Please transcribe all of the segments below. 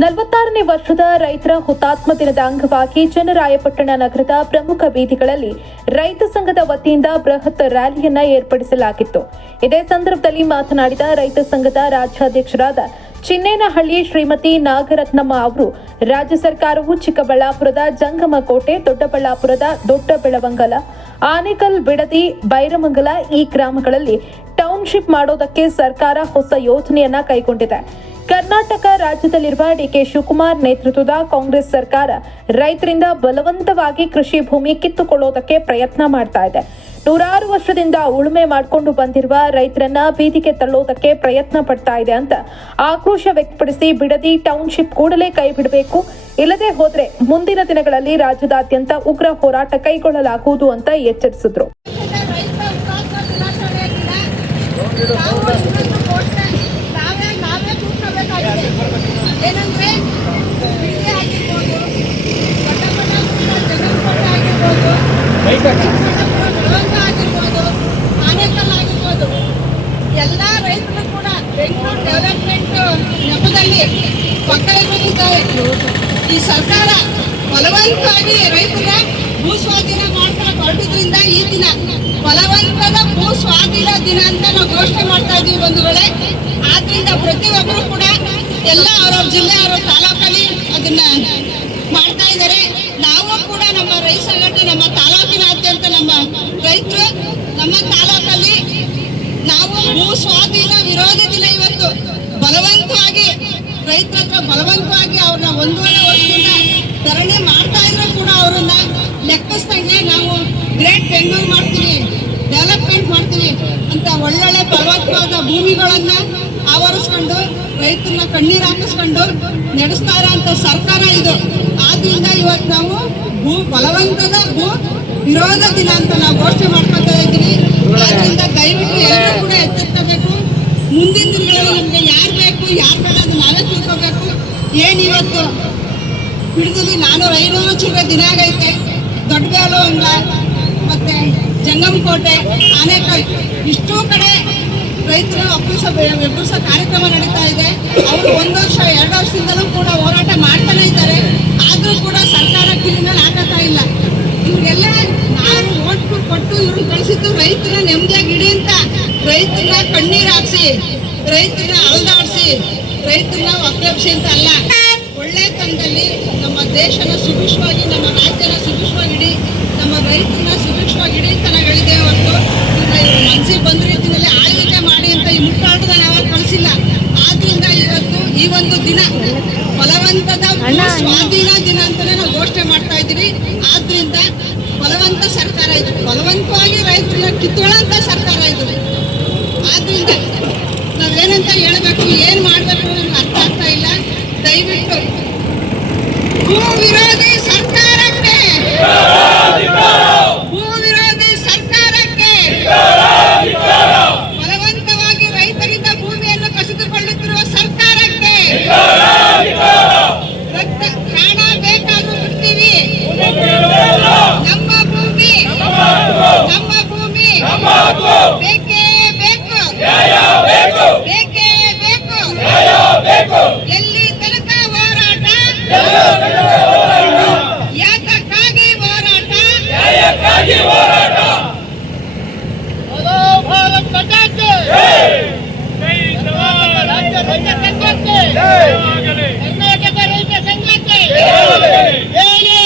46ನೇ ವರ್ಷದ ರೈತರ ಹುತಾತ್ಮ ದಿನದ ಅಂಗವಾಗಿ ಚನ್ನರಾಯಪಟ್ಟಣ ನಗರದ ಪ್ರಮುಖ ಬೀದಿಗಳಲ್ಲಿ ರೈತ ಸಂಘದ ವತಿಯಿಂದ ಬೃಹತ್ ರ್ಯಾಲಿಯನ್ನ ಏರ್ಪಡಿಸಲಾಗಿತ್ತು. ಇದೇ ಸಂದರ್ಭದಲ್ಲಿ ಮಾತನಾಡಿದ ರೈತ ಸಂಘದ ರಾಜ್ಯಾಧ್ಯಕ್ಷರಾದ ಚಿನ್ನೇನಹಳ್ಳಿ ಶ್ರೀಮತಿ ನಾಗರತ್ನಮ್ಮ ಅವರು, ರಾಜ್ಯ ಸರ್ಕಾರವು ಚಿಕ್ಕಬಳ್ಳಾಪುರದ ಜಂಗಮಕೋಟೆ, ದೊಡ್ಡಬಳ್ಳಾಪುರದ ದೊಡ್ಡಬೆಳವಂಗಲ, ಆನೇಕಲ್, ಬಿಡದಿ, ಬೈರಮಂಗಲ ಈ ಗ್ರಾಮಗಳಲ್ಲಿ ಟೌನ್ಶಿಪ್ ಮಾಡೋದಕ್ಕೆ ಸರ್ಕಾರ ಹೊಸ ಯೋಜನೆಯನ್ನ ಕೈಗೊಂಡಿದೆ. ಕರ್ನಾಟಕ ರಾಜ್ಯದಲ್ಲಿರುವ ಡಿಕೆ ಶಿವಕುಮಾರ್ ನೇತೃತ್ವದ ಕಾಂಗ್ರೆಸ್ ಸರ್ಕಾರ ರೈತರಿಂದ ಬಲವಂತವಾಗಿ ಕೃಷಿ ಭೂಮಿ ಕಿತ್ತುಕೊಳ್ಳೋದಕ್ಕೆ ಪ್ರಯತ್ನ ಮಾಡ್ತಾ ಇದೆ. 106 ವರ್ಷದಿಂದ ಉಳುಮೆ ಮಾಡಿಕೊಂಡು ಬಂದಿರುವ ರೈತರನ್ನ ಬೀದಿಗೆ ತಳ್ಳೋದಕ್ಕೆ ಪ್ರಯತ್ನ ಪಡ್ತಾ ಇದೆ ಅಂತ ಆಕ್ರೋಶ ವ್ಯಕ್ತಪಡಿಸಿ, ಬಿಡದಿ ಟೌನ್ಶಿಪ್ ಕೂಡಲೇ ಕೈ ಬಿಡಬೇಕು, ಇಲ್ಲದೆ ಹೋದ್ರೆ ಮುಂದಿನ ದಿನಗಳಲ್ಲಿ ರಾಜ್ಯದಾದ್ಯಂತ ಉಗ್ರ ಹೋರಾಟ ಕೈಗೊಳ್ಳಲಾಗುವುದು ಅಂತ ಎಚ್ಚರಿಸಿದ್ರು. ಏನಂದ್ರೆ ಬಿಳಿಗೆ ಆಗಿರ್ಬೋದು, ಆಗಿರ್ಬೋದು, ಆಗಿರ್ಬೋದು, ಆನೇಕಲ್ ಆಗಿರ್ಬೋದು, ಎಲ್ಲ ರೈತರು ಕೂಡ ಬೆಂಗಳೂರು ಡೆವಲಪ್ಮೆಂಟ್ ನೆಪದಲ್ಲಿ ಒಕ್ಕಲಿಗರಿದ್ದಾರೆ. ಈ ಸರ್ಕಾರ ಬಲವಂತವಾಗಿ ರೈತರ ಭೂ ಸ್ವಾಧೀನ ಮಾಡ್ತಾ ಹೊರಟಿದ್ರಿಂದ ಈ ದಿನ ಬಲವಂತದ ಭೂ ಸ್ವಾಧೀನ ದಿನ ಅಂತ ನಾವು ಘೋಷಣೆ ಮಾಡ್ತಾ ಇದೀವಿ ಬಂಧುಗಳೇ. ಆದ್ರಿಂದ ಪ್ರತಿಯೊಬ್ಬರು ಕೂಡ ಎಲ್ಲ ಅವರ ಜಿಲ್ಲೆ, ಅವರ ತಾಲೂಕಲ್ಲಿ ಅದನ್ನ ಮಾಡ್ತಾ ಇದ್ದಾರೆ. ನಾವು ಕೂಡ ನಮ್ಮ ರೈತ ಸಂಘಟನೆ, ನಮ್ಮ ತಾಲೂಕಿನಾದ್ಯಂತ ನಮ್ಮ ರೈತರು, ನಮ್ಮ ತಾಲೂಕಲ್ಲಿ ನಾವು ಭೂ ಸ್ವಾಧೀನ ವಿರೋಧಿ ದಿನ ಇವತ್ತು ಬಲವಂತವಾಗಿ ರೈತರ ಹತ್ರ ಬಲವಂತವಾಗಿ ಅವ್ರನ್ನ 1.5 ವರ್ಷದಿಂದ ಧರಣಿ ಮಾಡ್ತಾ ಇದ್ರು ಕೂಡ ಅವರನ್ನ ಲೆಕ್ಕಿಸ್ದಂಗೆ ನಾವು ಗ್ರೇಟ್ ಬೆಂಗಳೂರು ಮಾಡ್ತೀವಿ, ಡೆವಲಪ್ಮೆಂಟ್ ಮಾಡ್ತೀವಿ ಅಂತ ಒಳ್ಳೊಳ್ಳೆ ಫಲವತ್ತಾದ ಭೂಮಿಗಳನ್ನ ಆವರಿಸ್ಕೊಂಡು ರೈತರನ್ನ ಕಣ್ಣೀರು ಹಾಕಿಸ್ಕೊಂಡು ನಡೆಸ್ತಾ ಇರೋಂಥ ಸರ್ಕಾರ ಇದು. ಆದ್ರಿಂದ ಇವತ್ತು ನಾವು ಬಲವಂತದ ಭೂ ವಿರೋಧ ದಿನ ಅಂತ ನಾವು ಘೋಷಣೆ ಮಾಡ್ಕೊತಾ ಇದ್ದೀವಿ. ಆದ್ರಿಂದ ದಯವಿಟ್ಟು ಎಲ್ಲರೂ ಕೂಡ ಎಚ್ಚೆತ್ತಬೇಕು. ಮುಂದಿನ ದಿನಗಳಲ್ಲಿ ನಮ್ಗೆ ಯಾರು ಬೇಕು, ಯಾರು ಬೇಡ ಅದು ನಾವೇ ತಿಳ್ಕೋಬೇಕು. ಏನಿವತ್ತು ಹಿಡಿದು 400-500 ಚಿಲ್ಲರೆ ದಿನ ಆಗೈತೆ. ದೊಡ್ಡಬೆಳವಂಗ ಮತ್ತೆ ಜಂಗಮಕೋಟೆ, ಆನೇಕಲ್ ಇಷ್ಟೂ ಕಡೆ ರೈತರು ಎಬ್ಬರಿಸೋ ಕಾರ್ಯಕ್ರಮ ನಡೀತಾ ಇದೆ. ಅವರು 1 ವರ್ಷ 2 ವರ್ಷದಿಂದಲೂ ಕೂಡ ಹೋರಾಟ ಮಾಡ್ತಾನೆ ಇದ್ದಾರೆ. ಆದ್ರೂ ಕೂಡ ಸರ್ಕಾರ ಕಿವಿ ಮೇಲೆ ಹಾಕತ್ತಾ ಇಲ್ಲ. ಇವ್ರಿಗೆಲ್ಲ ನಾವು ಓಟ್ ಕೊಟ್ಟು ಇವ್ರನ್ನ ಕಳಿಸಿದ್ದು ರೈತರನ್ನ ನೆಮ್ಮದಿಯಾಗಿ ಇಡಿ ಅಂತ, ರೈತರನ್ನ ಕಣ್ಣೀರು ಹಾಕ್ಸಿ, ರೈತರನ್ನ ಅಳದಾಡಿಸಿ, ರೈತರನ್ನ ಒಕ್ಕಲೆಬ್ಸಿ ಅಂತ ಅಲ್ಲ. ಒಳ್ಳೆ ತಂದಲ್ಲಿ ನಮ್ಮ ದೇಶನ ಸುಭಿಕ್ಷವಾಗಿ, ನಮ್ಮ ರಾಜ್ಯನ ಸುಭಿಕ್ಷವಾಗಿ ಇಡಿ, ನಮ್ಮ ರೈತರನ್ನ ಸುಭಿಕ್ಷವಾಗಿ ಇಡಿ ಅಂತ ನಾವು ಹೇಳಿದ್ದೇವೆ. ಹೊರತು ಮನಸ್ಸಿಗೆ ಬಂದ ರೀತಿಯಲ್ಲಿ ಆಳ್ವಿಕೆ ಮಾಡಿ ಅಂತ ಈ ಮುಟ್ಟಾಟದ ನಾವು ಕಳಿಸಿಲ್ಲ. ಆದ್ರಿಂದ ಇವತ್ತು ಈ ಒಂದು ದಿನ ಬಲವಂತದ ಸ್ವಾಧೀನ ದಿನ ಅಂತಾನೆ ನಾವು ಘೋಷಣೆ ಮಾಡ್ತಾ ಇದ್ದೀವಿ. ಆದ್ರಿಂದ ಬಲವಂತ ಸರ್ಕಾರ ಇದು, ಬಲವಂತವಾಗಿ ರೈತರನ್ನ ಕಿತ್ತೊಳ್ಳಂತ ಸರ್ಕಾರ ಇದು. ಆದ್ರಿಂದ ನಾವೇನಂತ ಹೇಳ್ಬೇಕು, ಏನ್ ಮಾಡ್ಬೇಕು ನಮ್ಗೆ ಅರ್ಥ ಆಗ್ತಾ ಇಲ್ಲ. ದಯವಿಟ್ಟು ಭೂ ವಿರೋಧಿ ಸರ್ಕಾರಕ್ಕೆ, ಭೂ ವಿರೋಧಿ ಸರ್ಕಾರಕ್ಕೆ, ಬಲವಂತವಾಗಿ ರೈತರಿಂದ ಭೂಮಿಯನ್ನು ಕಸಿದುಕೊಳ್ಳುತ್ತಿರುವ ಸರ್ಕಾರಕ್ಕೆ ಹಣ ಬೇಕಾದ್ರೂ ಬಿಡ್ತೀವಿ. ನಮ್ಮ ಭೂಮಿ, ನಮ್ಮ ಭೂಮಿ ಬೇಕೇ ಬೇಕು, ಬೇಕೇ ಬೇಕು. ಎಲ್ಲಿ ತನಕ ಹೋರಾಟ, ಯಾತಕ್ಕಾಗಿ ಹೋರಾಟ, ಭಾರತ್ ಮಾತಾಕ್ಕೆ, ರಾಜ್ಯ ರೈತ ಸಂಘಕ್ಕೆ, ಕರ್ನಾಟಕ ರೈತ ಸಂಘಕ್ಕೆ, ಏನೇ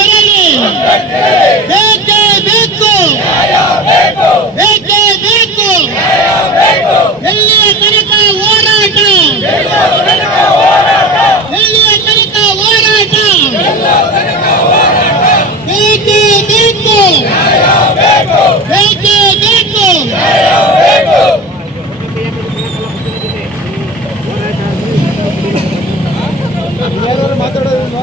ಬರಲಿ ಬೇಕೇ ಬೇಕು, ಬೇಕೇ ಬೇಕು. ಎಲ್ಲಿಯ ತನಕ ಹೋರಾಟ, ಎಲ್ಲಿಯ ತನಕ ಹೋರಾಟ, ಬೇಕೇ ಬೇಕು, ಬೇಕೇ ಬೇಕು. ಮಾತಾಡೋದು